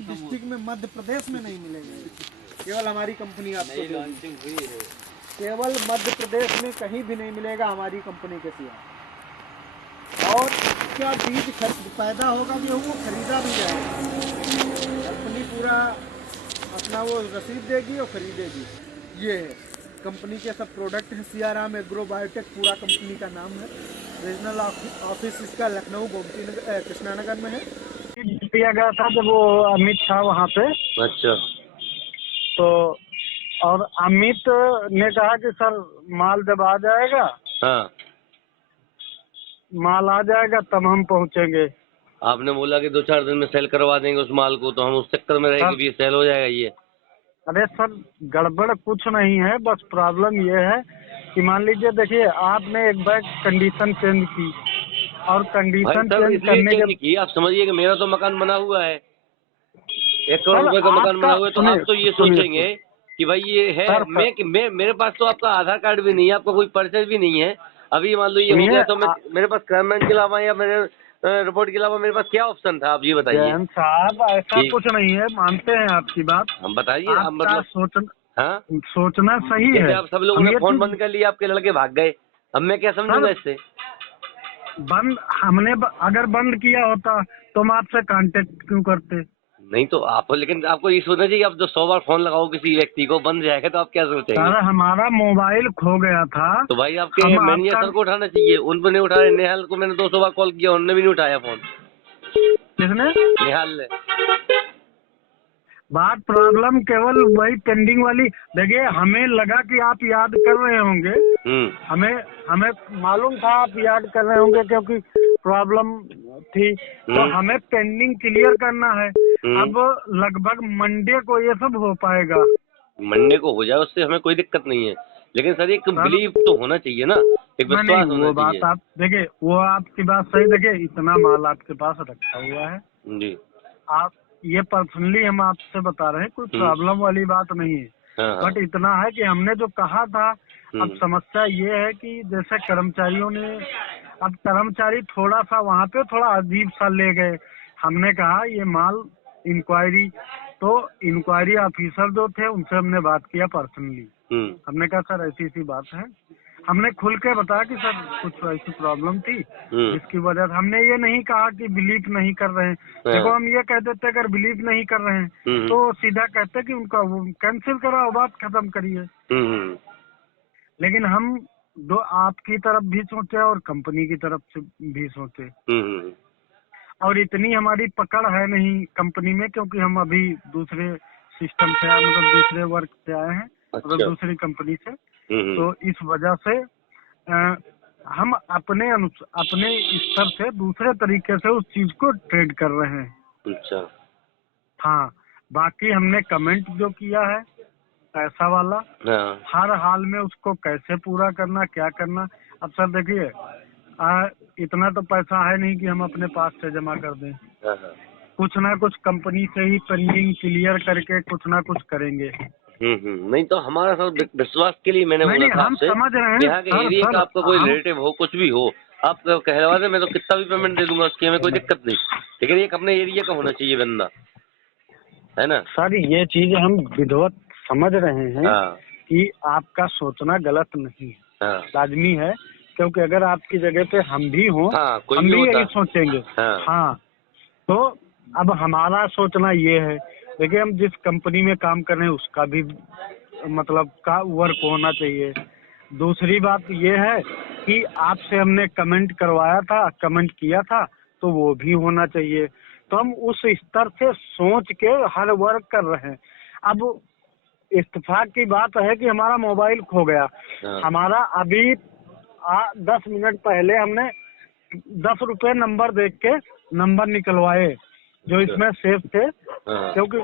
District में मध्य प्रदेश में नहीं मिलेगा, केवल हमारी कंपनी आपको देगी। केवल मध्य प्रदेश में कहीं भी नहीं मिलेगा हमारी कंपनी के सिवा। और क्या बीज पैदा होगा जो वो खरीदा भी जाएगा, कंपनी पूरा अपना वो रसीद देगी और खरीदेगी। ये है कंपनी के सब प्रोडक्ट हैं। सियाराम एग्रो बायोटेक पूरा कंपनी का नाम है। रीजनल ऑफिस इसका लखनऊ गोमती नगर कृष्णा नगर में है। दिया गया था जब वो अमित था वहाँ पे। अच्छा। तो और अमित ने कहा कि सर माल जब आ जाएगा, हाँ, माल आ जाएगा तब हम पहुँचेंगे। आपने बोला कि 2-4 दिन में सेल करवा देंगे उस माल को, तो हम उस चक्कर में रहे कि ये सेल हो जाएगा। ये अरे सर गड़बड़ कुछ नहीं है, बस प्रॉब्लम ये है कि मान लीजिए देखिए आपने एक बैग कंडीशन चेंज की और कंडीशन चेंज करने के की आप समझिए कि मेरा तो मकान बना हुआ है, 1 करोड़ रुपए का मकान बना हुआ है, तो आप तो ये सोचेंगे कि भाई ये है। मेरे पास तो आपका आधार कार्ड भी नहीं है, आपका कोई परिचय भी नहीं है। अभी मान लो ये हो गया तो मेरे पास क्राइम के अलावा या मेरे रिपोर्ट के अलावा मेरे पास क्या ऑप्शन था, आप ये बताइए। जैन साहब ऐसा कुछ नहीं है, मानते हैं आपकी बात। हम बताइए, हम मतलब सोचना सही है। आप सब लोगों ने फोन बंद कर लिया, आपके लड़के भाग गए, अब मैं क्या समझूंगा इससे। बंद हमने अगर बंद किया होता तो हम आपसे कांटेक्ट क्यों करते? नहीं तो आप, लेकिन आपको ये सोचना चाहिए, आप जो 100 बार फोन लगाओ किसी व्यक्ति को बंद जाएगा तो आप क्या सोचेंगे। सर हमारा मोबाइल खो गया था तो भाई आपके मैनेजर सर को उठाना चाहिए, उन पर नहीं उठा रहे। नेहाल को मैंने 200 बार कॉल किया, उन्होंने भी नहीं उठाया फोन। किसने? नेहाल ने। बात प्रॉब्लम केवल वही पेंडिंग वाली। देखिए हमें लगा कि आप याद कर रहे होंगे, हमें मालूम था आप याद कर रहे होंगे क्योंकि प्रॉब्लम थी। तो हमें पेंडिंग क्लियर करना है। अब लगभग मंडे को ये सब हो पाएगा। मंडे को हो जाए उससे हमें कोई दिक्कत नहीं है, लेकिन सर एक बिलीव तो होना चाहिए ना, एक विश्वास होना वो बात आप देखिए, वो आपकी बात सही। देखिए इतना माल आपके पास रखा हुआ है जी, आप ये पर्सनली हम आपसे बता रहे हैं, कोई प्रॉब्लम वाली बात नहीं है। बट इतना है कि हमने जो कहा था, अब समस्या ये है कि जैसे कर्मचारियों ने, अब कर्मचारी थोड़ा सा वहाँ पे थोड़ा अजीब सा ले गए। हमने कहा ये माल इंक्वायरी, तो इंक्वायरी ऑफिसर जो थे उनसे हमने बात किया पर्सनली। हमने कहा सर ऐसी ऐसी बात है, हमने खुल के बताया कि सर कुछ ऐसी प्रॉब्लम थी जिसकी वजह से। हमने ये नहीं कहा कि बिलीव नहीं कर रहे हैं। देखो हम ये कह देते अगर बिलीव नहीं कर रहे हैं तो सीधा कहते कि उनका वो कैंसिल कराओ, बात खत्म करिए। लेकिन हम दो आपकी तरफ भी सोचे और कंपनी की तरफ से भी सोचे। और इतनी हमारी पकड़ है नहीं कंपनी में, क्योंकि हम अभी दूसरे सिस्टम से आए, मतलब दूसरे वर्क से आए हैं, मतलब दूसरी कंपनी से। तो इस वजह से हम अपने स्तर से दूसरे तरीके से उस चीज को ट्रेड कर रहे हैं। अच्छा। हाँ, बाकी हमने कमेंट जो किया है पैसा वाला, हर हाल में उसको कैसे पूरा करना, क्या करना। अब सर देखिए इतना तो पैसा है नहीं कि हम अपने पास से जमा कर दें। कुछ ना कुछ कंपनी से ही पेंडिंग क्लियर करके कुछ ना कुछ करेंगे। नहीं तो हमारा सर विश्वास के लिए मैंने बोला था आपसे, समझ रहे हैं यहाँ के एरिया का आपका कोई रिलेटिव हो, कुछ भी हो, आप कहवा दे, मैं तो कितना भी पेमेंट दे दूंगा, उसकी हमें कोई दिक्कत नहीं। लेकिन एक अपने एरिया का होना चाहिए बंदा, है ना सर। ये चीज हम विधिवत समझ रहे हैं कि आपका सोचना गलत नहीं है, लाजमी है। क्योंकि अगर आपकी जगह पे हम भी हों, हम भी यही सोचेंगे। हाँ, तो अब हमारा सोचना ये है, देखिए हम जिस कंपनी में काम कर रहे हैं उसका भी मतलब का वर्क होना चाहिए। दूसरी बात ये है कि आपसे हमने कमेंट करवाया था, कमेंट किया था, तो वो भी होना चाहिए। तो हम उस स्तर से सोच के हर वर्क कर रहे हैं। अब इत्तेफाक की बात है कि हमारा मोबाइल खो गया। हमारा अभी 10 मिनट पहले हमने 10 रुपए नंबर देख के नंबर निकलवाए जो इसमें सेफ थे, क्योंकि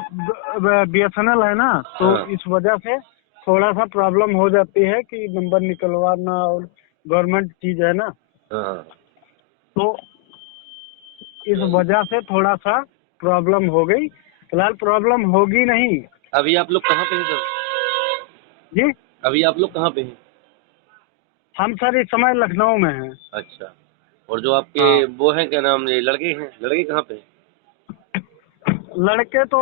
BSNL है ना, तो इस वजह से थोड़ा सा प्रॉब्लम हो जाती है कि नंबर निकलवाना, और गवर्नमेंट चीज है ना, तो इस वजह से थोड़ा सा प्रॉब्लम हो गई। फिलहाल प्रॉब्लम होगी नहीं। अभी आप लोग कहाँ पे हैं सर? जी, अभी आप लोग कहाँ पे हैं? हम सर इस समय लखनऊ में हैं। अच्छा, और जो आपके वो हैं क्या नाम, लड़के हैं, लड़के कहाँ पे हैं? लड़के तो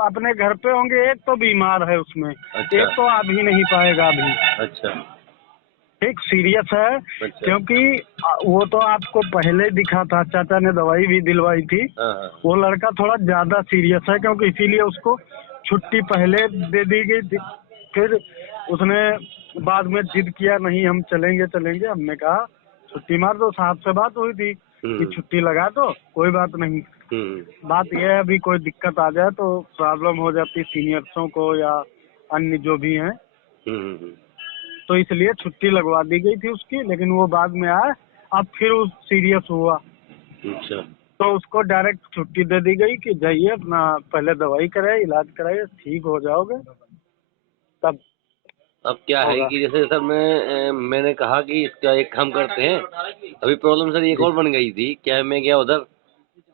अपने घर पे होंगे, एक तो बीमार है उसमें। अच्छा। एक तो आ भी नहीं पाएगा अभी। अच्छा। ठीक सीरियस है। अच्छा। क्योंकि वो तो आपको पहले दिखा था, चाचा ने दवाई भी दिलवाई थी। हाँ। वो लड़का थोड़ा ज्यादा सीरियस है, क्योंकि इसीलिए उसको छुट्टी पहले दे दी गई थी। फिर उसने बाद में जिद किया, नहीं हम चलेंगे चलेंगे। हमने कहा छुट्टी मार दो, साहब से बात हुई थी कि छुट्टी लगा दो, कोई बात नहीं। बात यह है अभी कोई दिक्कत आ जाए तो प्रॉब्लम हो जाती सीनियर्सों को या अन्य जो भी हैं, तो इसलिए छुट्टी लगवा दी गई थी उसकी। लेकिन वो बाद में आया, अब फिर वो सीरियस हुआ। अच्छा। तो उसको डायरेक्ट छुट्टी दे दी गई कि जाइए अपना पहले दवाई कराइए, इलाज कराइए, ठीक हो जाओगे तब। अब क्या है कि जैसे सर मैंने कहा कि इसका एक काम करते हैं। अभी प्रॉब्लम सर एक और बन गई थी। क्या मैं गया उधर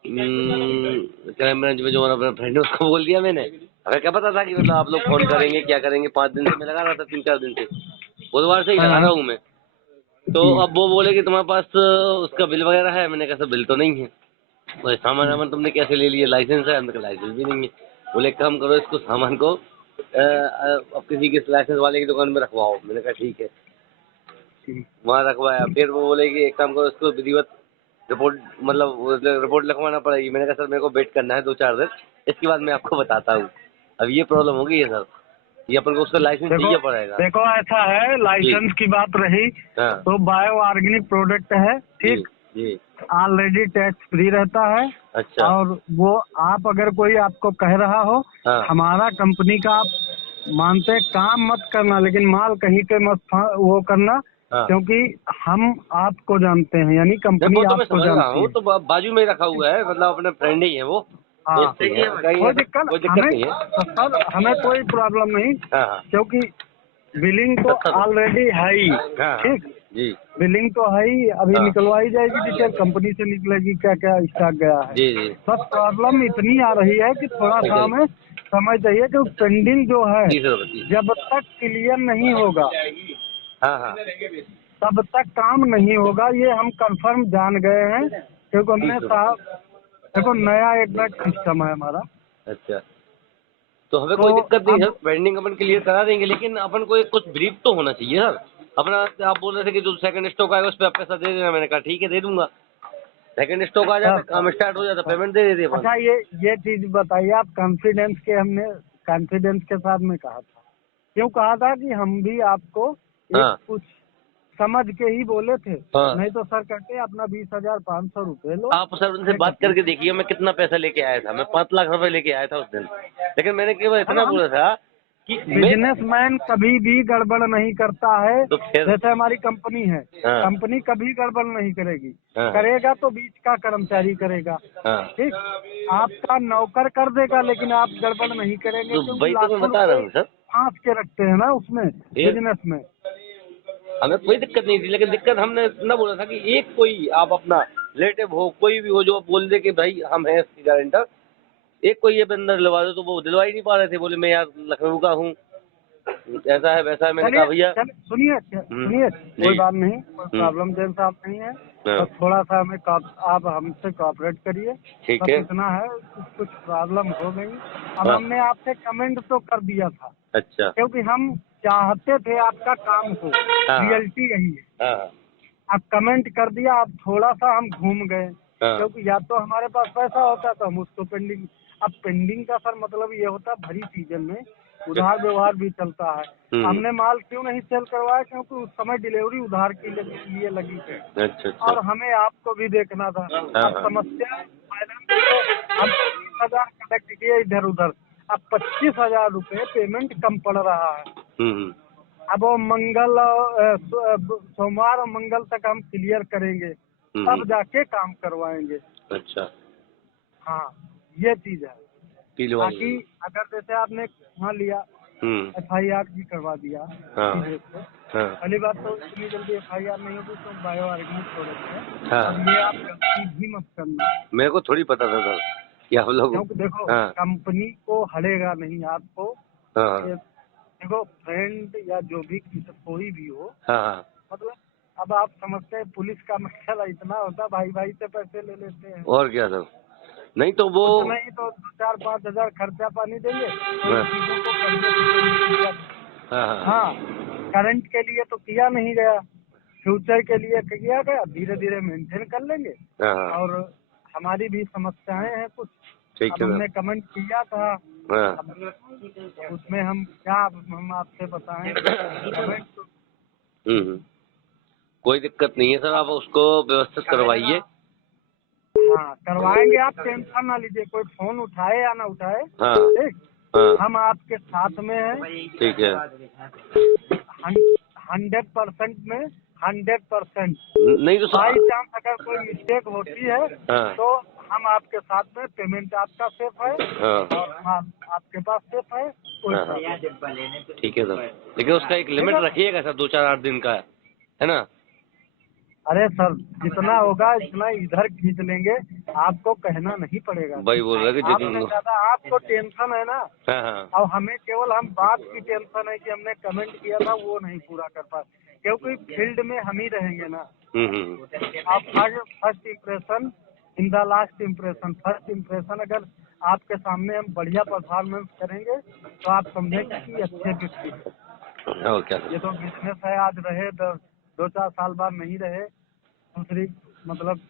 क्राइम ब्रांच में, जो अपना फ्रेंड है उसको बोल दिया मैंने। हमें क्या पता था कि मतलब आप लोग फोन करेंगे क्या करेंगे। 5 दिन से मैं लगा रहा था, 3-4 दिन से, बुधवार से ही लगा रहा हूँ मैं। तो अब वो बोले कि तुम्हारे पास उसका बिल वगैरह है। मैंने कहा सर बिल तो नहीं है। बोले सामान वामान तुमने कैसे ले लिया, लाइसेंस है? हमने कहा लाइसेंस भी नहीं है। बोले एक काम करो, इसको सामान को अब किसी के लाइसेंस वाले की दुकान में रखवाओ। मैंने कहा ठीक है, वहाँ रखवाया। फिर वो बोले कि एक काम करो, इसको विधिवत रिपोर्ट मतलब रिपोर्ट लिखवाना पड़ेगी। मैंने कहा सर मेरे को वेट करना है 2-4 दिन, इसके बाद मैं आपको बताता हूँ। अब ये प्रॉब्लम हो गई है सर, ये अपन को उसका लाइसेंस चाहिए पड़ेगा। देखो ऐसा है, लाइसेंस की बात रही तो बायो ऑर्गेनिक प्रोडक्ट है, ठीक जी। ऑलरेडी टैक्स फ्री रहता है। अच्छा। और वो आप अगर कोई आपको कह रहा हो हमारा कंपनी का, आप मानते काम मत करना, लेकिन माल कहीं पे मत वो करना, क्योंकि हम आपको जानते हैं, यानी कंपनी आपको जानती है। तो बाजू में रखा हुआ है, मतलब अपने फ्रेंड ही है वो। हाँ, कोई दिक्कत नहीं है सर, हमें कोई प्रॉब्लम नहीं। क्योंकि बिलिंग तो ऑलरेडी है ही, ठीक जी। बिलिंग तो है ही, अभी निकलवाई जाएगी डिटेल, कंपनी से निकलेगी क्या क्या स्टॉक गया है। जी। बस प्रॉब्लम इतनी आ रही है कि थोड़ा सा हमें समय चाहिए, कि पेंडिंग जो है जब तक क्लियर नहीं होगा तब तक काम नहीं होगा। ये हम कंफर्म जान गए हैं, क्योंकि हमने साहब देखो नया एक बैग सिस्टम है हमारा। अच्छा, तो हमें कोई दिक्कत नहीं है, पेंडिंग अपन क्लियर करा देंगे। लेकिन अपन को एक कुछ ब्रीफ तो होना चाहिए सर अपना। आप बोल रहे थे कि जो सेकंड स्टॉक आएगा उस पर आप पैसा दे देना। मैंने कहा ठीक है दे दूंगा। सेकंड स्टॉक आ जाता, काम स्टार्ट हो जाता, पेमेंट दे देते। अच्छा ये चीज बताइए, आप कॉन्फिडेंस के, हमने कॉन्फिडेंस के साथ में कहा था, क्यों कहा था कि हम भी आपको कुछ समझ के ही बोले थे। नहीं तो सर कहते अपना 20,500 रुपए लो। आप सर उनसे बात करके देखिए मैं कितना पैसा लेके आया था। मैं 5 लाख रुपए लेके आया था उस दिन। लेकिन मैंने केवल इतना बोला था कि बिजनेसमैन कभी भी गड़बड़ नहीं करता है। तो जैसे हमारी कंपनी है, कंपनी कभी गड़बड़ नहीं करेगी। करेगा तो बीच का कर्मचारी करेगा, ठीक आपका नौकर कर देगा, लेकिन आप गड़बड़ नहीं करेंगे। वही तो मैं बता रहा हूँ सर, फांस के रखते हैं ना उसमें बिजनेस में। हमें कोई दिक्कत नहीं थी, लेकिन दिक्कत हमने इतना बोला था कि एक कोई आप अपना रिलेटिव हो, कोई भी हो, जो बोल दे कि भाई हम हैं इसके गारंटर, एक कोई ये बंदा दिलवा दो। तो वो दिलवा ही नहीं पा रहे थे। बोले मैं यार लखनऊ का हूँ, ऐसा है वैसा है। मैंने कहा भैया सुनिए कोई बात नहीं, कोई प्रॉब्लम जैसा आप नहीं है, बस थोड़ा सा हमें आप हमसे कॉपरेट करिए। ठीक है, इतना है कुछ प्रॉब्लम हो गई। अब हमने आपसे कमेंट तो कर दिया था। अच्छा, क्योंकि हम चाहते थे आपका काम हो, रियलिटी यही है। अब कमेंट कर दिया, अब थोड़ा सा हम घूम गए। क्योंकि या तो हमारे पास पैसा होता तो हम उसको पेंडिंग। अब पेंडिंग का सर मतलब ये होता भरी सीजन में उधार व्यवहार भी चलता है। हमने माल क्यों नहीं सेल करवाया, क्योंकि उस समय डिलीवरी उधार के लिए लगी थी। अच्छा। और हमें आपको भी देखना था। अब समस्या हम 20,000 कलेक्ट किए इधर उधर, अब 25,000 रुपए पेमेंट कम पड़ रहा है। अब वो सोमवार और मंगल तक हम क्लियर करेंगे, तब जाके काम करवाएंगे। अच्छा, हाँ ये चीज है। बाकी अगर जैसे आपने वहाँ लिया FIR भी करवा दिया, पहली बात तो इतनी जल्दी FIR नहीं होगी, तो बायो ऑर्गेनिक प्रोडक्ट है। अब ये आप गलती भी मत करना। मेरे को थोड़ी पता था सर कि आप लोग, क्योंकि देखो कंपनी को हड़ेगा नहीं आपको। देखो फ्रेंड या जो भी कोई भी हो, मतलब अब आप समझते हैं पुलिस का मसला इतना होता, भाई भाई से पैसे ले लेते हैं। और क्या सर, नहीं तो वो नहीं तो 4-5 हजार खर्चा पानी देंगे तो चीजों को करने हाँ करंट के लिए तो किया नहीं गया, फ्यूचर के लिए किया गया, धीरे धीरे मेंटेन कर लेंगे। और हमारी भी समस्याएं हैं कुछ, अब हमने कमेंट किया था, उसमें हम क्या हम आपसे बताएं कमेंट तो कोई दिक्कत नहीं है सर, आप उसको व्यवस्थित करवाइए। हाँ करवाएंगे, आप टेंशन ना लीजिए, कोई फोन उठाए या ना उठाए, ठीक हम आपके साथ में हैं। ठीक है 100% में 100%। नहीं तो बाई चांस अगर कोई मिस्टेक होती है तो हम आपके साथ में, पेमेंट आपका सेफ है और हम आपके पास सेफ है, कोई ठीक है सर, लेकिन उसका एक लिमिट रखिएगा सर, 2-4-8 दिन का है ना। अरे सर जितना होगा इतना इधर खींच लेंगे, आपको कहना नहीं पड़ेगा भाई बोल रहे आपसे ज्यादा आपको टेंशन है ना। और हमें केवल हम बात की टेंशन है कि हमने कमेंट किया था वो नहीं पूरा कर पाए, क्योंकि फील्ड में हम ही रहेंगे ना। आप first impression in the last impression, first impression अगर आपके सामने हम बढ़िया परफॉर्मेंस करेंगे तो आप समझेंगे कि अच्छे व्यक्ति है। ये तो बिजनेस है, आज रहे 2-4 साल बाद नहीं रहे, दूसरी मतलब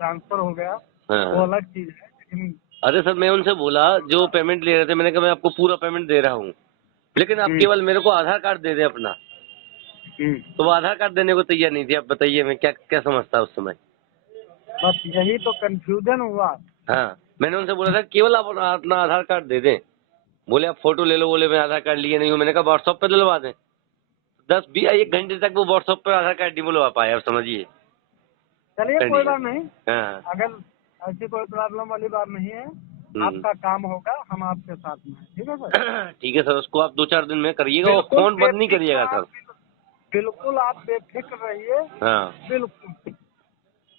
ट्रांसफर हो गया, वो अलग चीज है। लेकिन अरे सर मैं उनसे बोला, जो पेमेंट ले रहे थे, मैंने कहा मैं आपको पूरा पेमेंट दे रहा हूँ, लेकिन आप केवल मेरे को आधार कार्ड दे दें अपना। तो वो आधार कार्ड देने को तैयार नहीं थी। आप बताइए मैं क्या क्या समझता उस समय। बस यही तो कंफ्यूजन हुआ। हाँ मैंने उनसे बोला था केवल आप अपना आधार कार्ड दे दें। बोले आप फोटो ले लो, बोले मैं आधार कार्ड लिए नहीं हूँ। मैंने कहा व्हाट्सएप पे दिलवा दें। 10-20 घंटे तक वो व्हाट्सएप पे आधार कार्ड नहीं बुलवा पाए, आप समझिए। चलिए कोई बात नहीं, अगर ऐसी कोई प्रॉब्लम वाली बात नहीं है, आपका काम होगा, हम आपके साथ में, ठीक है सर। ठीक है सर, उसको आप 2-4 दिन में करिएगा और फोन बंद नहीं करिएगा सर। बिल्कुल आप बेफिक्र रहिए। बिल्कुल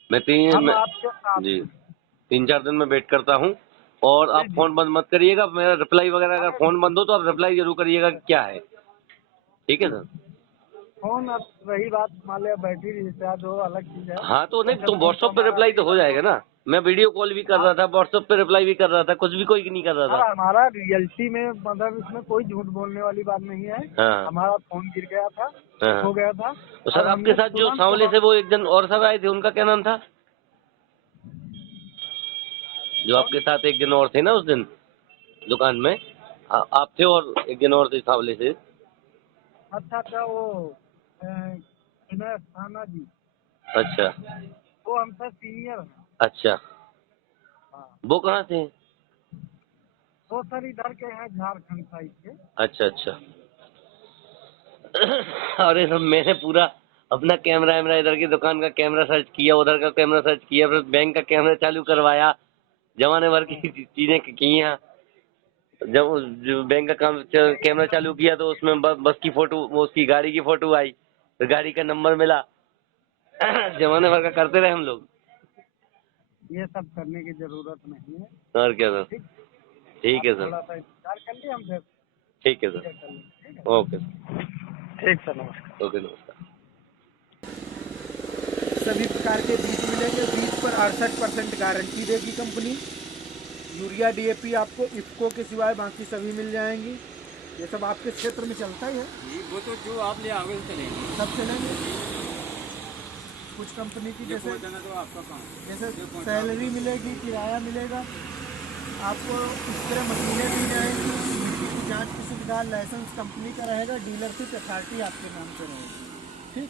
मैं आपके साथ जी 3-4 दिन में वेट करता हूँ और आप फोन बंद मत करिएगा। मेरा रिप्लाई वगैरह अगर फोन बंद हो तो आप रिप्लाई जरूर करिएगा क्या है, ठीक है सर। फोन अब रही बात, मान लिया बैटरी रिचार्ज हो अलग चीज है। हाँ तो नहीं तो व्हाट्सएप पे रिप्लाई तो हो जाएगा ना। मैं वीडियो कॉल भी कर रहा था, व्हाट्सएप पे रिप्लाई भी कर रहा था, कुछ भी कोई नहीं कर रहा था। हमारा रियलिटी में मतलब इसमें कोई झूठ बोलने वाली बात नहीं है। हमारा फोन गिर गया था, हो गया था। तो सर आपके साथ जो सांवले से वो एक जन और सब आए थे, उनका क्या नाम था? जो आपके साथ एक जन और थे ना उस दिन दुकान में, आप थे और एक जन और थे सांवले से। अच्छा वो थाना जी। अच्छा वो हमसे सीनियर है। अच्छा वो कहाँ से? वो सर इधर के हैं, झारखंड साइड के। अच्छा अच्छा। अरे सब मैंने पूरा अपना कैमरा इधर की दुकान का कैमरा सर्च किया, उधर का कैमरा सर्च किया, फिर बैंक का कैमरा चालू करवाया, जमाने भर की चीजें की हैं। जब बैंक का कैमरा चालू किया तो उसमें बस की फोटो, उसकी गाड़ी की फोटो आई, तो गाड़ी का नंबर मिला। जमाने भर का करते रहे हम लोग। ये सब करने की जरूरत नहीं है। और क्या सर, ठीक है सर, थोड़ा सा इंतजार कर लिए हम फिर। ठीक है सर, ओके ठीक सर, नमस्कार। ओके नमस्कार। सभी प्रकार के बीज मिलेंगे, बीज पर 68% गारंटी देगी कंपनी। यूरिया DAP आपको इफ्को के सिवाय बाकी सभी मिल जाएंगी। ये सब आपके क्षेत्र में चलता ही है। वो तो जो आप ले आओगे चलेंगे, सब चलेंगे। कुछ कंपनी की जैसे तो आपका काम, जैसे सैलरी मिलेगी, किराया मिलेगा, आपको स्प्रे मशीनें दी जाएंगी, मिट्टी की जांच की सुविधा, लाइसेंस कंपनी का रहेगा, डीलरशिप अथॉरिटी आपके नाम से रहेगी। ठीक,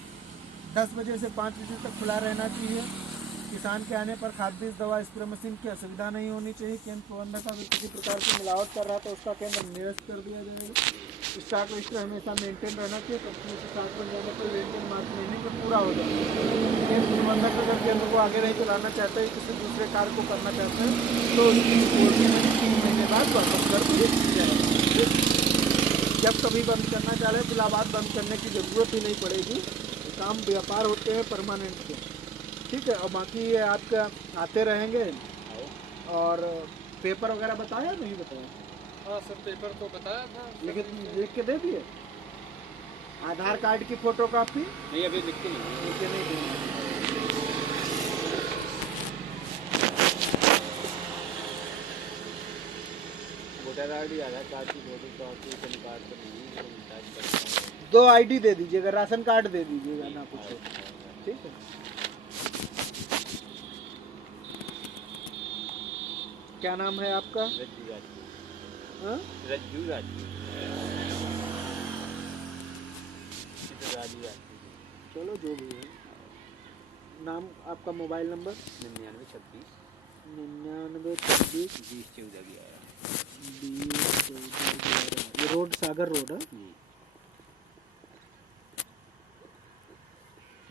10 बजे से 5 बजे तक खुला रहना चाहिए। किसान के आने पर खाद बीज दवा स्प्रे मशीन की असुविधा नहीं होनी चाहिए। केंद्र प्रबंधक अगर किसी प्रकार की मिलावट कर रहा है तो उसका केंद्र निरस्त कर दिया जाएगा। स्टॉक रजिस्टर हमेशा मेंटेन रहना चाहिए। कंपनी के साथ बन जाने पर लेन देन मार्च महीने पर पूरा हो जाए। केंद्र प्रबंधक अगर केंद्र को आगे नहीं चलाना चाहते हैं, किसी दूसरे कार्य को करना चाहते हैं तो उसकी रिपोर्ट 3 महीने बाद वापस कर दी जाएगी। जब कभी बंद करना चाह रहे फिलहाल बंद करने की ज़रूरत ही नहीं पड़ेगी। काम व्यापार होते हैं परमानेंट के, ठीक है। और बाकी ये आपका आते रहेंगे। और पेपर वगैरह बताया नहीं बताया? हाँ सर पेपर तो बताया था, लेकिन लिख के दे दिए। आधार कार्ड की फोटो कॉपी नहीं अभी लिख के नहीं देंगे। वोटर आईडी, आधार कार्ड की फोटो कॉपी, पैन कार्ड तो नहीं है, रिचार्ज करता हूँ। 2 आईडी दे दीजिएगा, राशन कार्ड दे दीजिएगा ना कुछ, ठीक है। क्या नाम है आपका? रज्जू राजपूत। हाँ? रज्जू राजपूत। राजू राजपूत। चलो जो भी है। नाम आपका, मोबाइल नंबर? 9926 9926 20 14 11। 20 14 11। ये रोड सागर रोड है? जी।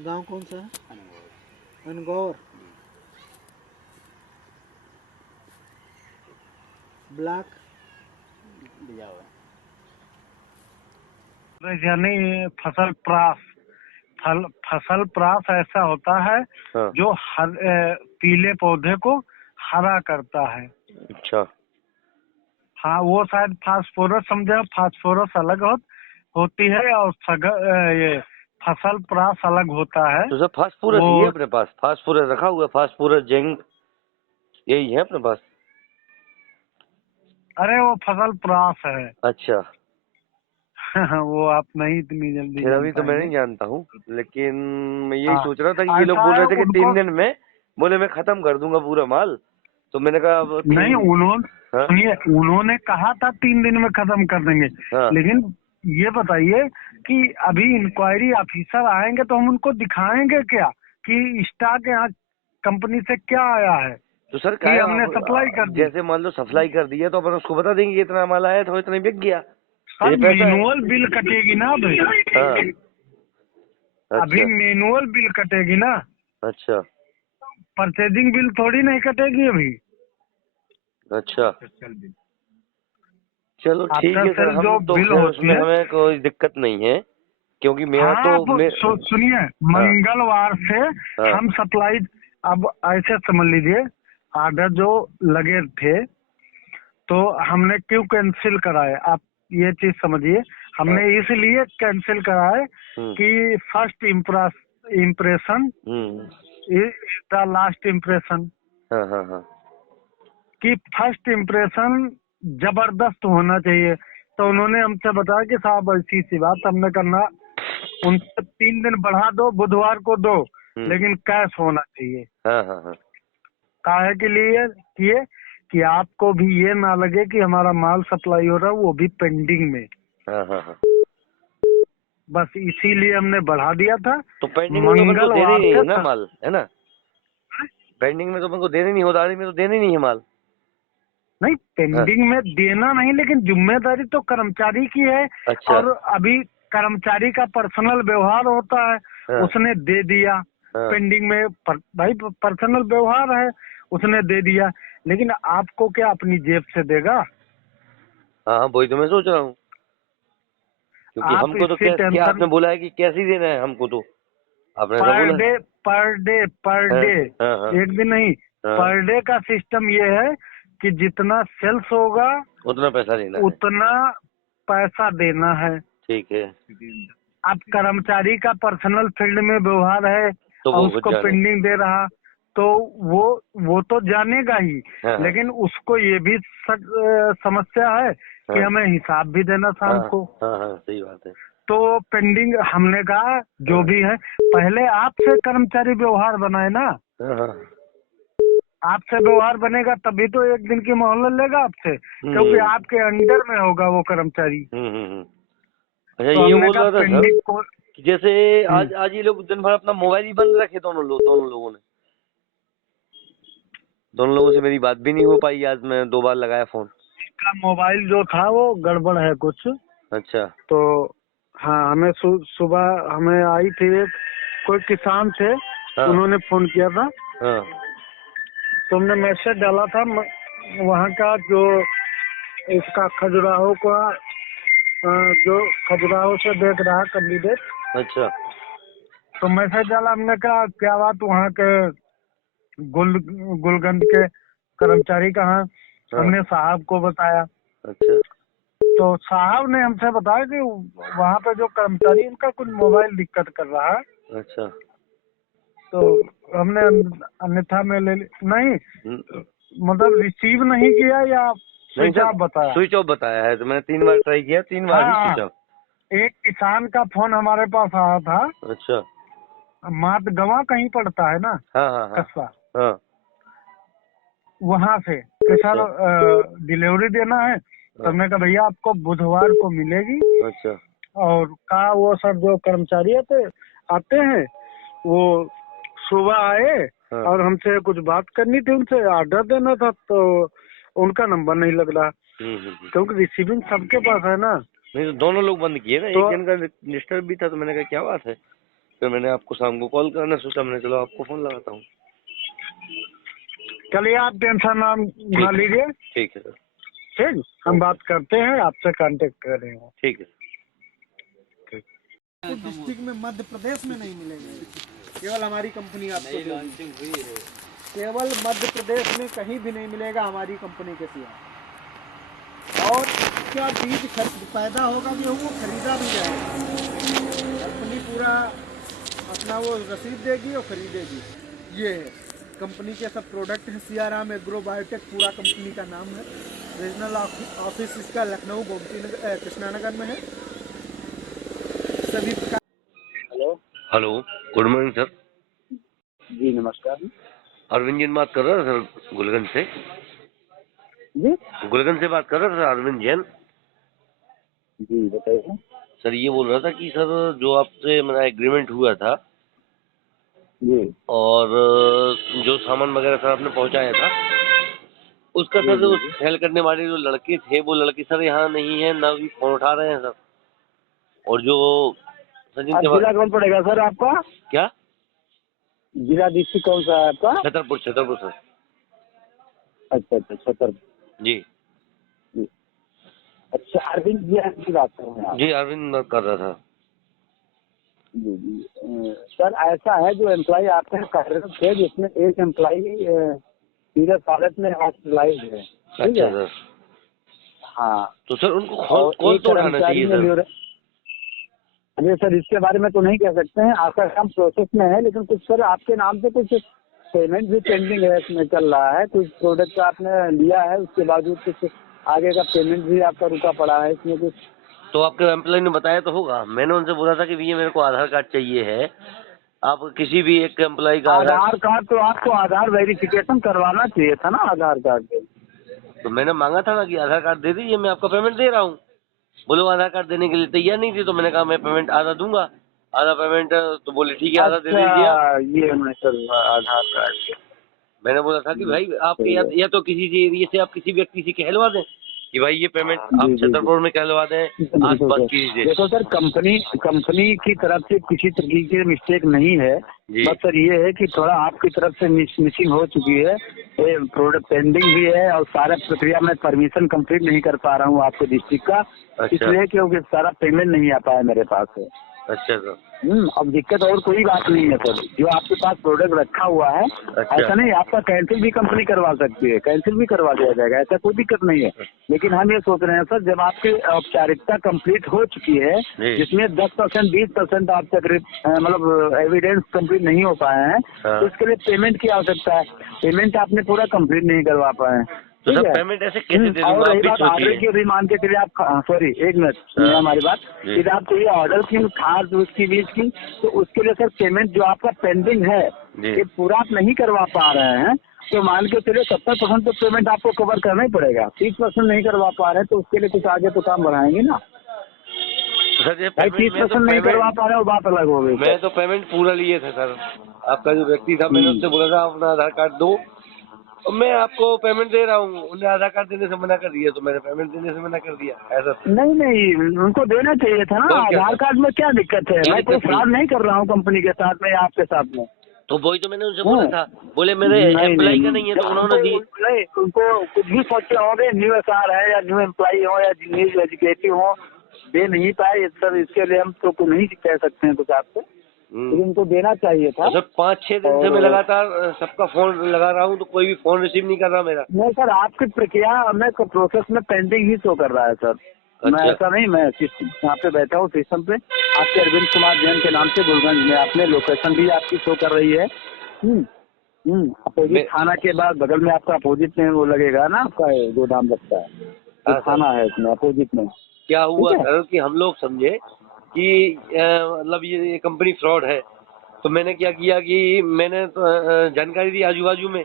गांव कौन सा है? अनगौर। अनगौर। ब्लॉक बिजावर। यानी फसल प्रास ऐसा होता है जो हर पीले पौधे को हरा करता है। अच्छा। हाँ, वो शायद फास्फोरस समझे, फास्फोरस अलग होती है और ये फसल प्रास अलग होता है। तो सर फास्फोरस ये अपने पास फास्फोरस रखा हुआ है, फास्फोरस जिंक यही है अपने पास? अरे वो फसल प्रास है। अच्छा। वो आप नहीं इतनी जल्दी फिर अभी तो मैं नहीं जानता हूँ, लेकिन मैं यही सोच रहा था कि ये लोग बोल रहे थे कि 3 दिन में बोले मैं खत्म कर दूंगा पूरा माल, तो मैंने कहा अब नहीं, उन्होंने कहा था 3 दिन में खत्म कर देंगे। लेकिन ये बताइए कि अभी इंक्वायरी ऑफिसर आएंगे तो हम उनको दिखाएंगे क्या कि स्टॉक यहाँ कंपनी से क्या आया है। तो सर कि हमने सप्लाई कर दी, जैसे मान लो सप्लाई कर दिया तो अपन उसको बता देंगे कि इतना माल आया तो इतना बिक गया। सर मैनुअल बिल कटेगी ना अभी। अच्छा। अभी मैनुअल बिल कटेगी ना। अच्छा। परचेजिंग बिल थोड़ी नहीं कटेगी अभी। अच्छा, चलो ठीक है सर, हम जो तो बिल उसमें हमें कोई दिक्कत नहीं है, क्योंकि मेरा सुनिए, मंगलवार से हम सप्लाई, अब ऐसे समझ लीजिए आर्डर जो लगे थे तो हमने क्यों कैंसिल कराए, आप ये चीज समझिए। हमने इसलिए कैंसिल कराए कि first impression is the last impression. कि फर्स्ट इम्प्रेशन जबरदस्त होना चाहिए। तो उन्होंने हमसे बताया कि साहब ऐसी सी बात, हमने करना उनसे 3 दिन बढ़ा दो, बुधवार को दो, लेकिन कैश होना चाहिए। काहे के लिए किए कि आपको भी ये ना लगे कि हमारा माल सप्लाई हो रहा है वो भी पेंडिंग में। बस इसीलिए हमने बढ़ा दिया था। तो पेंडिंग में तो अपन को देने नहीं है ना माल, है ना? पेंडिंग में तो अपन को देने नहीं, उधारी में तो देने नहीं है माल। नहीं, पेंडिंग में देना नहीं, लेकिन जिम्मेदारी तो कर्मचारी की है। अच्छा। और अभी कर्मचारी का पर्सनल व्यवहार होता है, उसने दे दिया पेंडिंग में, भाई पर्सनल व्यवहार है, उसने दे दिया, लेकिन आपको क्या अपनी जेब से देगा? हाँ, वही तो मैं सोच रहा हूँ, क्योंकि हमको तो क्या आपने बोला है कि कैसे देना है हमको, तो आपने पर डे एक दिन नहीं, पर डे का सिस्टम ये है कि जितना सेल्स होगा उतना पैसा देना है। ठीक है। अब कर्मचारी का पर्सनल फील्ड में व्यवहार है तो और उसको पेंडिंग दे रहा तो वो तो जानेगा ही। लेकिन उसको ये भी समस्या है कि हमें हिसाब भी देना शाम को। सही बात है। तो पेंडिंग, हमने कहा जो भी है पहले आपसे कर्मचारी व्यवहार बनाए ना। आपसे व्यवहार बनेगा तभी तो एक दिन की मोहलत लेगा आपसे, क्योंकि आपके अंडर में होगा वो कर्मचारी। अच्छा, तो ये बोल रहा था सर कि जैसे आज ये लोग दिन भर अपना मोबाइल ही बंद रखे, दोनों लोगों ने। दोनों लोगों से मेरी बात भी नहीं हो पाई, आज मैं 2 बार लगाया फोन। का मोबाइल जो था वो गड़बड़ है कुछ। अच्छा। तो हाँ, हमें सुबह हमें आई थी कोई किसान थे, उन्होंने फोन किया था। तो हमने मैसेज डाला था वहाँ का जो इसका खजुराहो का जो खजुराहो से देख रहा कैंडिडेट। अच्छा। तो मैसेज डाला, हमने कहा क्या बात वहाँ के गुलगंज के कर्मचारी कहाँ? हमने साहब को बताया। अच्छा। तो साहब ने हमसे बताया कि वहाँ पे जो कर्मचारी उनका कुछ मोबाइल दिक्कत कर रहा है। अच्छा। तो हमने अन्यथा में नहीं, मतलब रिसीव नहीं किया या स्विच ऑफ बताया। स्विच ऑफ बताया है, तो मैंने 3 बार ट्राई किया, 3 बार ही स्विच ऑफ। एक किसान का फोन हमारे पास आया था। अच्छा। मात गवा कहीं पड़ता है ना। हाँ हाँ हाँ कस्बा, हाँ। वहाँ से कि सर डिलीवरी देना है। तो मैं कहा भैया आपको बुधवार को मिलेगी। अच्छा। और कहा वो सर जो कर्मचारी आते हैं वो सुबह आए और हमसे कुछ बात करनी थी, उनसे ऑर्डर देना था, तो उनका नंबर नहीं लग रहा क्योंकि रिसीविंग सबके पास है ना। नहीं तो दोनों लोग बंद किए ना, तो एक जन का डिस्टर्ब भी था, तो मैंने कहा क्या बात है, फिर मैंने आपको शाम को कॉल करना सोचा, मैंने चलो आपको फोन लगाता हूँ। चलिए आप टेंशन ना लीजिए। ठीक है सर। ठीक, हम बात करते हैं, आपसे कांटेक्ट करेंगे। ठीक है। डिस्ट्रिक्ट में मध्य प्रदेश में नहीं मिलेगा, केवल हमारी कंपनी आपको लॉन्चिंग हुई है। केवल मध्य प्रदेश में कहीं भी नहीं मिलेगा हमारी कंपनी के सिवा। और क्या बीज पैदा होगा भी, वो खरीदा भी जाएगा। कंपनी पूरा अपना वो रसीद देगी और खरीदेगी। ये है कंपनी के सब प्रोडक्ट हैं। सियाराम एग्रो बायोटेक पूरा कंपनी का नाम है। रीजनल ऑफिस इसका लखनऊ गोमती नगर कृष्णानगर में है। सभी प्रकार। Hello, good morning sir. जी नमस्कार। अरविंद जैन बात कर रहा था सर, गुलगंज से। जी गुलगंज से बात कर रहा था सर, अरविंद जैन। जी बताइए। सर ये बोल रहा था कि सर जो आपसे मेरा एग्रीमेंट हुआ था जी और जो सामान वगैरह सर आपने पहुंचाया था, उसका सर जो सेल करने वाले जो लड़के थे, वो लड़के सर यहाँ नहीं है, ना भी फोन उठा रहे हैं सर। और जो सचिन जिला कौन पड़ेगा सर आपका? क्या जिला डिस्ट्रिक्ट कौन सा है आपका? छतरपुर सर। अच्छा अच्छा छतरपुर। जी अच्छा अरविंद जी की बात कर रहे हैं आप? जी अरविंद बात कर रहा था। जी जी सर ऐसा है, जो एम्प्लॉय आपके यहाँ कार्यरत थे जिसमें एक एम्प्लॉय सीरियस हालत में हॉस्पिटलाइज है। अच्छा सर। हाँ तो सर उनको कौन तो उठाना चाहिए सर? अरे सर इसके बारे में तो नहीं कह सकते हैं, आपका काम प्रोसेस में है, लेकिन कुछ सर आपके नाम से कुछ पेमेंट भी पेंडिंग है, इसमें चल रहा है। कुछ प्रोडक्ट आपने लिया है, उसके बावजूद कुछ आगे का पेमेंट भी आपका रुका पड़ा है इसमें कुछ। तो आपके एम्प्लॉय ने बताया तो होगा। मैंने उनसे बोला था कि भैया मेरे को आधार कार्ड चाहिए है। आप किसी भी एक एम्प्लॉय का आधार कार्ड तो आपको आधार वेरिफिकेशन करवाना चाहिए था ना आधार कार्ड पे। तो मैंने मांगा था ना कि आधार कार्ड दे दीजिए, मैं आपका पेमेंट दे रहा हूँ। बोले वो आधार कार्ड देने के लिए तैयार नहीं थी, तो मैंने कहा मैं पेमेंट आधा दूंगा, आधा पेमेंट। तो बोले ठीक है आधा दे दीजिए। ये मैं सर आधार कार्ड। मैंने बोला था कि भाई आपके या तो किसी से एरिया से आप किसी व्यक्ति से कहलवा दें कि भाई ये पेमेंट आप छतरपुर में कहलवा दें, आज बात कीजिए। देखो सर कंपनी की तरफ से किसी तरीके की मिस्टेक नहीं है, बस सर ये है कि थोड़ा आपकी तरफ से मिसिंग हो चुकी है, प्रोडक्ट पेंडिंग भी है और सारा प्रक्रिया में परमिशन कंप्लीट नहीं कर पा रहा हूँ आपके डिस्ट्रिक्ट का। अच्छा। इसलिए क्योंकि सारा पेमेंट नहीं आ पाया मेरे पास है। अच्छा सर। अब दिक्कत और कोई बात नहीं है सर, जो आपके पास प्रोडक्ट रखा हुआ है। अच्छा। ऐसा नहीं, आपका कैंसिल भी कंपनी करवा सकती है, कैंसिल भी करवा दिया जाएगा, ऐसा कोई दिक्कत नहीं है। लेकिन हम ये सोच रहे हैं सर, जब आपकी औपचारिकता कंप्लीट हो चुकी है, जिसमें 10% 20% आप तक मतलब एविडेंस कंप्लीट नहीं हो पाए हैं, तो इसके लिए पेमेंट की आवश्यकता है। पेमेंट आपने पूरा कंप्लीट नहीं करवा पाए। तो सर पेमेंट ऐसे कैसे दे दूंगा? और आप रही भी बात ऑर्डर की, भी मान के चलिए आप सॉरी एक मिनट सुनिए हमारी बात। यदि आपको ये ऑर्डर की खाद उसकी बीज की, तो उसके लिए सर पेमेंट जो आपका पेंडिंग है ये पूरा आप नहीं करवा पा रहे हैं, तो मान के चलिए 70% तो पेमेंट आपको कवर करना ही पड़ेगा। 30% नहीं करवा पा रहे हैं तो उसके लिए कुछ आगे तो काम बढ़ाएंगे ना सर। 30% नहीं करवा पा रहे हो, बात अलग हो गई। मैं तो पेमेंट पूरा लिए थे सर। आपका जो व्यक्ति था, मैंने उससे बोला था अपना आधार कार्ड दो, और मैं आपको पेमेंट दे रहा हूँ। उन्हें आधार कार्ड देने से मना कर दिया, तो मैंने पेमेंट देने से मना कर दिया। ऐसा नहीं उनको देना चाहिए था ना। आधार कार्ड में क्या दिक्कत है? मैं कोई फ्रॉड नहीं कर रहा हूँ कंपनी के साथ में, आपके साथ में। तो वही तो मैंने उनसे बोला था, बोले मेरे एम्प्लॉय का नहीं है, तो उन्होंने दी नहीं। उनको कुछ भी सोचे होंगे, न्यू एसआर है या न्यू एम्प्लॉय हो या न्यू एजुकेटिव हो, दे नहीं पाए सर। इसके लिए हम तो नहीं कह सकते हैं कुछ आपसे, लेकिन उनको देना चाहिए था। सर 5-6 दिन से मैं लगातार सबका फोन लगा रहा हूँ, तो कोई भी फोन रिसीव नहीं कर रहा मेरा। नहीं सर, आपकी प्रक्रिया में प्रोसेस में पेंडिंग ही शो कर रहा है सर। मैं ऐसा नहीं, मैं यहाँ पे बैठा हूँ सिस्टम पे, आपके अरविंद कुमार जैन के नाम से गुलगंज में, आपने लोकेशन भी आपकी शो कर रही है। अपोजिट थाना के बाद बगल में आपका अपोजिट में वो लगेगा ना, आपका गोदाम लगता है, तो थाना है इसमें अपोजिट में। क्या हुआ सर कि हम लोग समझे कि मतलब ये कंपनी फ्रॉड है, तो मैंने क्या किया कि मैंने जानकारी दी आजू बाजू में,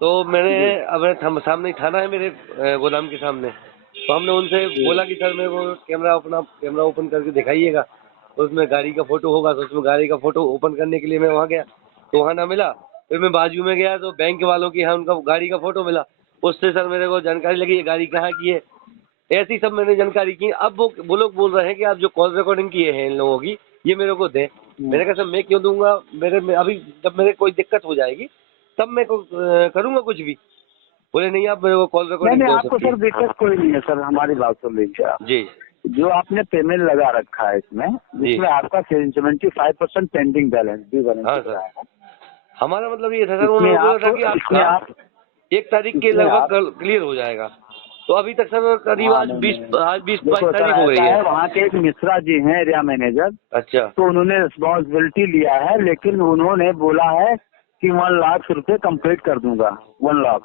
तो मैंने अब सामने थाना है मेरे गोदाम के सामने, तो हमने उनसे बोला कि सर मेरे को कैमरा ओपन करके दिखाइएगा, तो उसमें गाड़ी का फोटो होगा, तो उसमें गाड़ी का फोटो ओपन करने के लिए मैं वहाँ गया, तो वहाँ ना मिला, फिर मैं बाजू में गया तो बैंक वालों की यहाँ उनका गाड़ी का फोटो मिला, उससे सर मेरे को जानकारी लगी ये गाड़ी कहाँ की है, ऐसी सब मैंने जानकारी की। अब वो लोग बोल रहे हैं कि आप जो कॉल रिकॉर्डिंग किए हैं इन लोगों की ये मेरे को दें। मैंने कहा सर मैं क्यों दूंगा, अभी जब मेरे कोई दिक्कत हो जाएगी तब मैं करूंगा कुछ भी। बोले नहीं आप मेरे को कॉल रिकॉर्डिंग नहीं, आपको सर दिक्कत कोई नहीं है सर, हमारी बात सुन लीजिए आप जी। जो आपने पेमेंट लगा रखा है इसमें, जिसमें आपका 75% पेंडिंग बैलेंस भी बना है। हमारा मतलब ये था सर, उन्होंने बोला था कि आपका 1 तारीख के लगभग क्लियर हो जाएगा, तो अभी तक सर करीब आज 20-22 तारीख हो गई है। वहाँ के एक मिश्रा जी हैं एरिया मैनेजर, अच्छा, तो उन्होंने रिस्पॉन्सिबिलिटी लिया है, लेकिन उन्होंने बोला है कि 1 लाख रुपए कंप्लीट कर दूंगा, 1 लाख,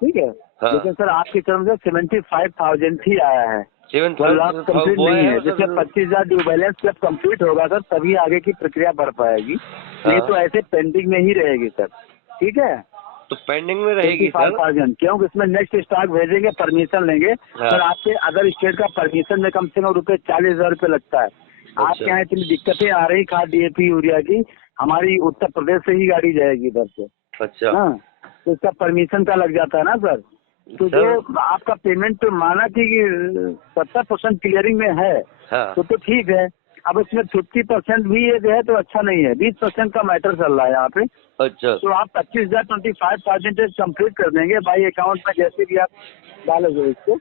ठीक है। हाँ। लेकिन सर आपकी तरफ से 75,000 ही आया है, 1 लाख कंप्लीट नहीं है। जैसे 25,000 ड्यू बैलेंस जब कंप्लीट होगा सर तभी आगे की प्रक्रिया बढ़ पाएगी। हाँ। ये तो ऐसे पेंडिंग में ही रहेगी सर, ठीक है। तो पेंडिंग में रहेगी सर, क्योंकि इसमें नेक्स्ट स्टॉक भेजेंगे, परमिशन लेंगे। हाँ। सर आपके अदर स्टेट का परमिशन में कम से कम रुपये 40,000 रुपये लगता है। अच्छा। आपके यहाँ इतनी दिक्कतें आ रही खाद DAP यूरिया की, हमारी उत्तर प्रदेश से ही गाड़ी जाएगी इधर से। अच्छा, हाँ, तो इसका परमिशन का लग जाता है ना सर। तो जो आपका पेमेंट माना कि 70% क्लियरिंग में है, हाँ। तो ठीक है। अब इसमें 50% भी ये जो है तो अच्छा नहीं है, 20% का मैटर चल रहा है यहाँ पे। अच्छा, तो आप 25,000 कंप्लीट कर देंगे भाई अकाउंट में, जैसे भी आप डालोगे इसको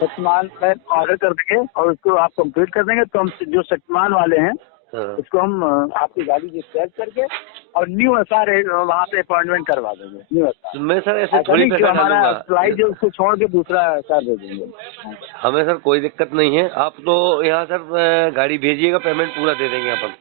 शक्तिमान में ऑर्डर कर देंगे और उसको आप कंप्लीट कर देंगे, तो हम जो शक्तिमान वाले हैं उसको हम आपकी गाड़ी डिस्पैच करके और न्यू SR वहाँ पे अपॉइंटमेंट करवा देंगे। न्यू SR मैं सर ऐसे थोड़ी पैसा हमारा फ्लाइट जो उसको छोड़ के दूसरा SR दे देंगे। हमें सर कोई दिक्कत नहीं है, आप तो यहाँ सर गाड़ी भेजिएगा, पेमेंट पूरा दे देंगे अपन।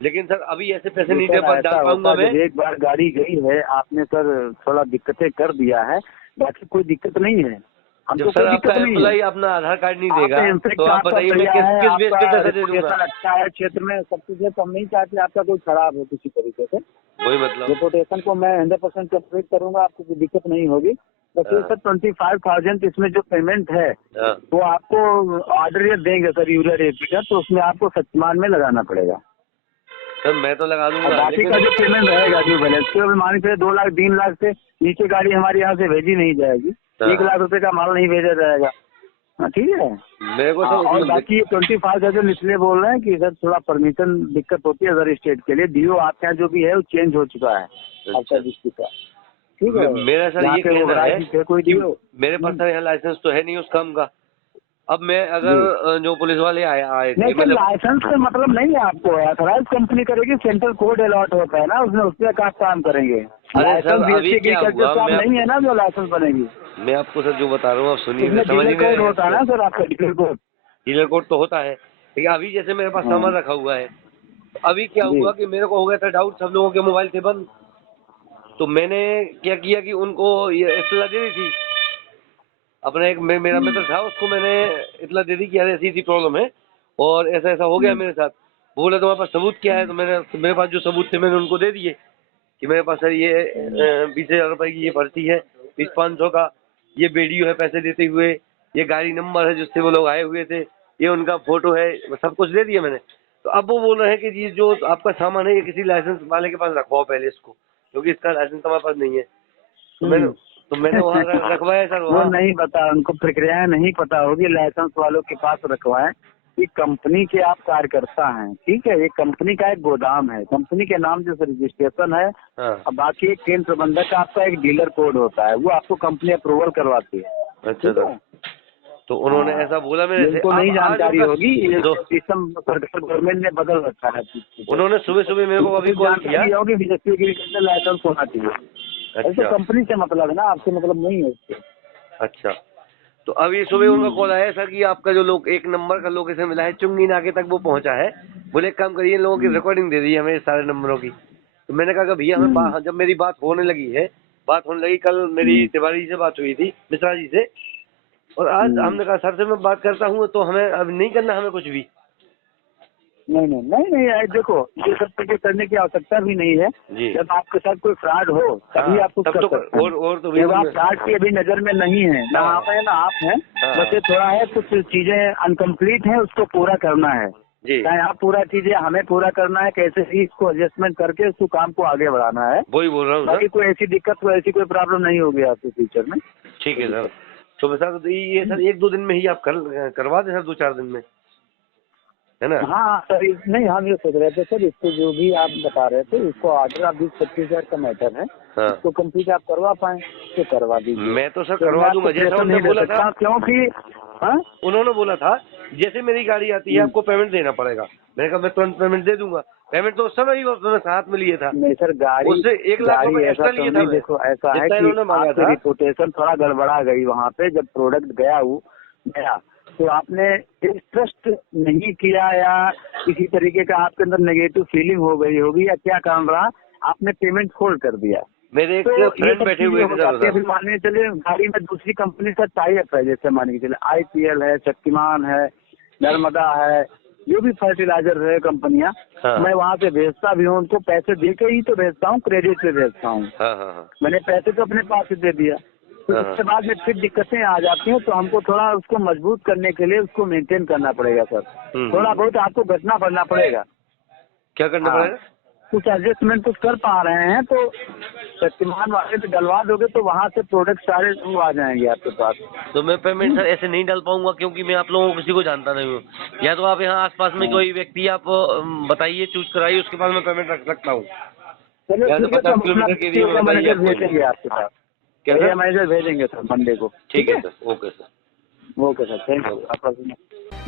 लेकिन सर अभी ऐसे पैसे नहीं दे डाल पाऊंगा मैं। एक बार गाड़ी गई है, आपने सर थोड़ा दिक्कतें कर दिया है, बाकी कोई दिक्कत नहीं है। जब सर आपका एम्प्लॉई अपना आधार कार्ड नहीं देगा तो आप बताइए मैं किस बेस पे पैसा दे दूंगा। अच्छा है क्षेत्र में सब कुछ है, तो हम नहीं चाहते आपका कोई खराब हो किसी तरीके से। वही मतलब रिपोर्टेशन को मैं 100% कंप्लीट करूंगा, आपको कोई दिक्कत नहीं होगी। बस ये सर 25,000 इसमें जो पेमेंट है वो आपको ऑर्डर ये देंगे सर यूरिया DAP का, तो उसमें आपको शक्तिमान में लगाना पड़ेगा सर। मैं तो लगा दूंगा, बाकी का जो पेमेंट रहेगा जो बैलेंस के मान के 2 लाख 3 लाख से नीचे गाड़ी हमारे यहाँ से भेजी नहीं जाएगी, 1 लाख रुपए का माल नहीं भेजा जाएगा, ठीक है मेरे को। और बाकी 25,000 इसलिए बोल रहे हैं कि सर थोड़ा परमिशन दिक्कत होती है अदर स्टेट के लिए। DO आपके यहाँ जो भी है वो चेंज हो चुका है आपका डिस्ट्रिक्ट का, ठीक है। मेरा सर ये कहना है कोई DO मेरे पास सर यहाँ लाइसेंस तो है नहीं उस काम का। अब मैं अगर जो पुलिस वाले आए थे, मतलब लाइसेंस से मतलब नहीं है आपको, ऑथराइज कंपनी करेगी, सेंट्रल कोड अलॉट होता है ना उसमें, उसमें काम करेंगे। लाइसेंस नहीं है ना जो लाइसेंस बनेगी। मैं आपको सर जो बता रहा हूँ आप सुनिए, समझिए होता है ना सर आपका डीलर कोड तो होता है। ठीक है, अभी जैसे मेरे पास सामान रखा हुआ है, अभी क्या हुआ कि मेरे को हो गया था डाउट, सब लोगों के मोबाइल थे बंद, तो मैंने क्या किया कि उनको ये इत्तला दे दी थी। अपना एक मेरा मित्र था, उसको मैंने इत्तला दे दी कि यार ऐसी प्रॉब्लम है और ऐसा ऐसा हो गया मेरे साथ। बोले तुम्हारे पास सबूत क्या है, तो मेरे पास जो सबूत थे मैंने उनको दे दिए कि मेरे पास सर ये 20,000 रुपए की ये पर्ची है, 500 का ये वीडियो है पैसे देते हुए, ये गाड़ी नंबर है जिससे वो लोग आए हुए थे, ये उनका फोटो है, सब कुछ दे दिया मैंने। तो अब वो बोल रहे हैं कि ये जो आपका सामान है ये किसी लाइसेंस वाले के पास रखवाओ पहले इसको, क्योंकि इसका लाइसेंस हमारे पास नहीं है। तो मैंने वहाँ रखवाया सर। वो नहीं पता, उनको प्रक्रियाएं नहीं पता होगी, लाइसेंस वालों के पास रखवाएं। ये कंपनी के आप कार्यकर्ता हैं, ठीक है, ये कंपनी का एक गोदाम है, कंपनी के नाम से रजिस्ट्रेशन है। अब बाकी एक केंद्र प्रबंधक का आपका एक डीलर कोड होता है, वो आपको कंपनी अप्रूवल करवाती है। अच्छा सर, तो उन्होंने ऐसा बोला मेरे से, उनको नहीं जानकारी होगी, सिस्टम सरकार गवर्नमेंट ने बदल रखा है। उन्होंने सुबह मेरे को अभी कॉल किया होगी लाइसेंस होना चाहिए। अच्छा, कंपनी से मतलब है ना, आपसे मतलब नहीं है उससे। अच्छा, तो अभी सुबह उनका कॉल आया सर कि आपका जो लोग 1 नंबर का लोकेशन मिला है चुंगी नाके तक वो पहुंचा है। बोले एक काम करिए, लोगों की रिकॉर्डिंग दे दी हमें सारे नंबरों की। तो मैंने कहा कि भैया हमें जब मेरी बात होने लगी, कल मेरी तिवारी से बात हुई थी, मिश्रा जी से, और आज हमने कहा सर से मैं बात करता हूँ, तो हमें अब नहीं करना हमें कुछ भी। नहीं, देखो ये सब चीजें करने की आवश्यकता भी नहीं है। जब आपके साथ कोई फ्रॉड हो तभी आप कुछ कर सकते हैं। और तो जब आप फ्रॉड की अभी नजर में नहीं है, ना आप है ना आप हैं, बस ये थोड़ा है कुछ चीजें अनकम्प्लीट है, उसको पूरा करना है। चाहे आप पूरा कीजिए, हमें पूरा करना है, कैसे ही इसको एडजस्टमेंट करके उसको काम को आगे बढ़ाना है। वही बोल रहा हूँ, बाकी कोई ऐसी दिक्कत, कोई ऐसी कोई प्रॉब्लम नहीं होगी आपके फ्यूचर में। ठीक है सर। तो सर ये सर 1-2 दिन में ही आप करवा दें सर, 2-4 दिन में, है ना? हाँ सर, नहीं हम ये सोच रहे थे सर, इसको जो भी आप बता रहे थे, इसको ऑर्डर आप 20-25 हजार का मैटर है, तो कंप्लीट आप करवा पाए तो करवा दीजिए। मैं तो सर करवा दूंगा, जैसा उन्होंने बोला था, क्योंकि उन्होंने बोला था जैसे मेरी गाड़ी आती है आपको पेमेंट देना पड़ेगा। मैंने कहा मैं तुरंत पेमेंट दे दूंगा। पेमेंट तो उस समय ही साथ में लिए था। नहीं सर, गाड़ी उससे 1 लाख रुपए एक्स्ट्रा लिए था। देखो ऐसा है कि आपकी रिपोर्टेशन थोड़ा गड़बड़ा गई वहाँ पे, जब प्रोडक्ट गया तो आपने ट्रस्ट नहीं किया या किसी तरीके का आपके अंदर नेगेटिव फीलिंग हो गई होगी या क्या कारण रहा, आपने पेमेंट होल्ड कर दिया। मेरे एक फ्रेंड बैठे हुए थे, मानिए चलिए गाड़ी में दूसरी कंपनी का टाई अप है, जैसे मानिए चलिए IPL है, शक्तिमान है, नर्मदा है, जो भी फर्टिलाइजर है कंपनियां, मैं वहाँ से भेजता भी हूँ, उनको पैसे दे के ही तो भेजता हूँ, क्रेडिट पे भेजता हूँ। मैंने पैसे तो अपने पास से दे दिया, तो उसके बाद में फिर दिक्कतें आ जाती हैं, तो हमको थोड़ा उसको मजबूत करने के लिए उसको मेंटेन करना पड़ेगा सर। थोड़ा बहुत आपको घटना बढ़ना पड़ेगा। क्या करना पड़ेगा? कुछ एडजस्टमेंट कुछ कर पा रहे हैं तो शक्तिमान वाले पे डलवा दोगे तो वहाँ से प्रोडक्ट सारे आ जाएंगे आपके पास। तो मैं पेमेंट सर ऐसे नहीं डाल पाऊंगा, क्योंकि मैं आप लोगों को किसी को जानता नहीं हूँ। या तो आप यहाँ आसपास में कोई व्यक्ति आप बताइए, चूज कराइए, उसके बाद मैं पेमेंट रख सकता हूँ। चलिए 50 किलोमीटर के लिए मैनेजर भेजेंगे आपके पास। क्या मैनेजर भेजेंगे सर मंडे को? ठीक है sir, okay sir, okay sir, thank you.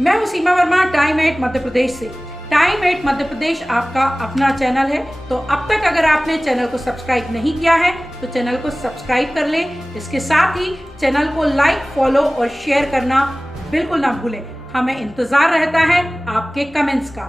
मैं हूँ सीमा वर्मा, टाइम 8 मध्य प्रदेश से। टाइम 8 मध्य प्रदेश आपका अपना चैनल है, तो अब तक अगर आपने चैनल को सब्सक्राइब नहीं किया है तो चैनल को सब्सक्राइब कर लें। इसके साथ ही चैनल को लाइक, फॉलो और शेयर करना बिल्कुल ना भूलें। हमें इंतजार रहता है आपके कमेंट्स का।